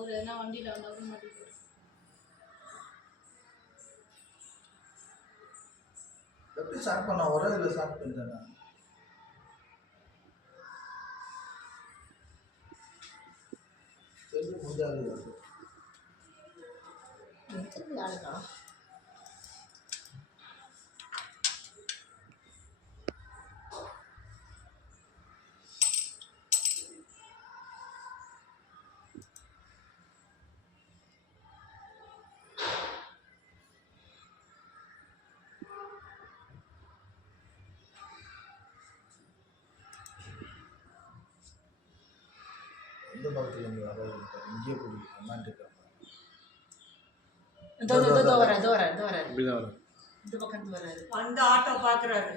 அவர் எதனா வண்டியில் வந்தவரும் மாட்டிட்டு எப்படி ஸ்டார்ட் பண்ண ஒரே இதில் ஸ்டார்ட் பண்ணிட்டேன். செல்லு முடியாது ஆளுக்கா எந்த பக்கத்துலேருந்து வர இங்கே போய் அண்ணான்ட்டு இந்த பக்கத்து வராது அந்த ஆட்டோ பார்க்குறாரு.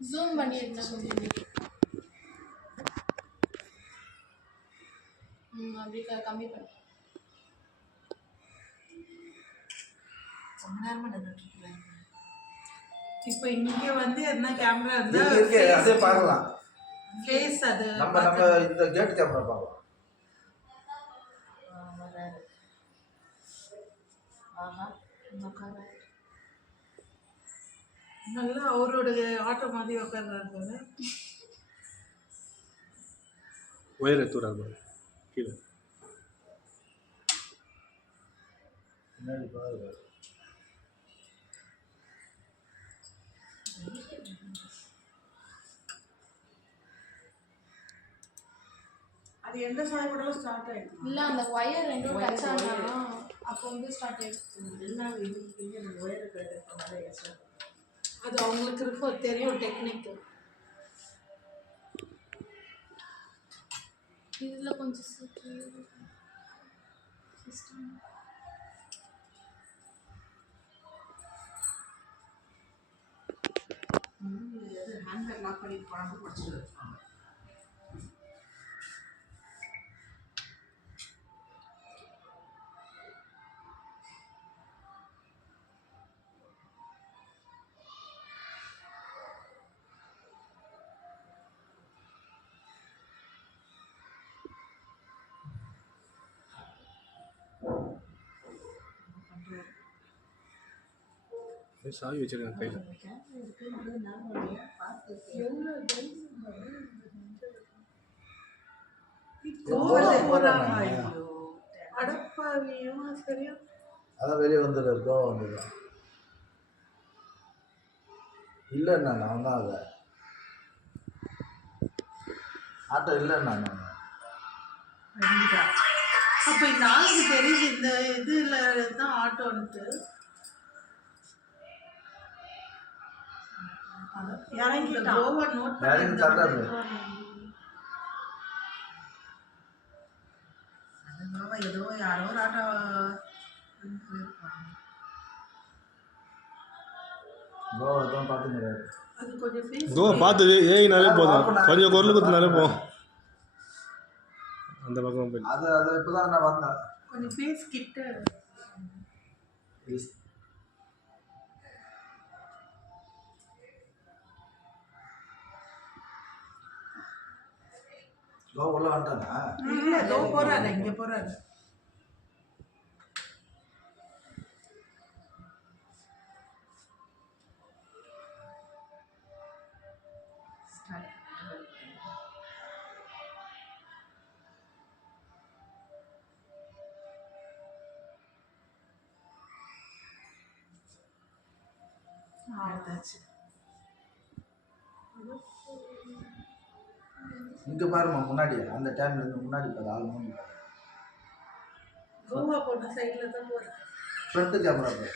ஜூம் பண்ணி எடுத்தா கொஞ்சம் அப்படி கம்மி பண்ண ரொம்ப நேரமாக நின்றுட்டுருக்கேன். இப்போ இங்கே வந்து என்ன கேமரா வந்து அதே பார்க்கலாம். ஃபேஸ் அது நம்ம இந்த கேட் கேமரா பார்க்கலாம். வராது. ஆஹா உட்கார நல்லா அவரோட ஆட்டோ மாதிரி உட்கார்றாரு. ஒயர் எடுத்துறாரு கீழே பின்னாடி பாருங்க. அது எந்த சாய் கூட ஸ்டார்ட் ஆயிடும். இல்லை அந்த ஒயர் ரெண்டும் டச் ஆனா அப்போ வந்து ஸ்டார்ட் ஆயிடும். எல்லாம் ஒயர் அது அவங்களுக்கு இருக்கும் தெரியும் டெக்னிக். இதில் கொஞ்சம் சிஸ்டம் ஹேண்ட்பேக் லாக் பண்ணிட்டு போனாலும் படிச்சுட்டு இருப்பாங்க. சாவி வச்சிருக்கேன் கையில். அதான் வெளியே வந்துடுறாரு. கோவம் வந்துடுறேன் இல்லைண்ணா நான் தான் அதை ஆட்டோ இல்லைண்ணா நான். அப்போ இந்த ஆளுக்கு தெரியுது இந்த இதில் தான் ஆட்டோன்ட்டு. இறங்கிட்டான். Over note தட்டாரு. ஏதோ யாரோ ஒரு ஆட்டோ கோவா தான் பார்த்துக்கிறாரு. அது கொஞ்சம் ஃபேஸ் கோவா பார்த்து ஏய்னாலே போதும், கொஞ்சம் குரல் குத்துனாலே போகும். அந்த பக்கம் போய் அது இப்போ தான் நான் வந்தேன். கொஞ்சம் ஃபேஸ் கிட்ட கோவா உள்ள வந்துட்டானா? இல்லை ஏதோ போகிறாரு, இங்கே போகிறாரு. இங்கே பாருமா முன்னாடி அந்த டைம்ல இருந்து முன்னாடி பாரு ஆள் மூணு கோவா போன சைடில் தான் போகிறேன். ஃப்ரண்ட் கேமரா பாரு.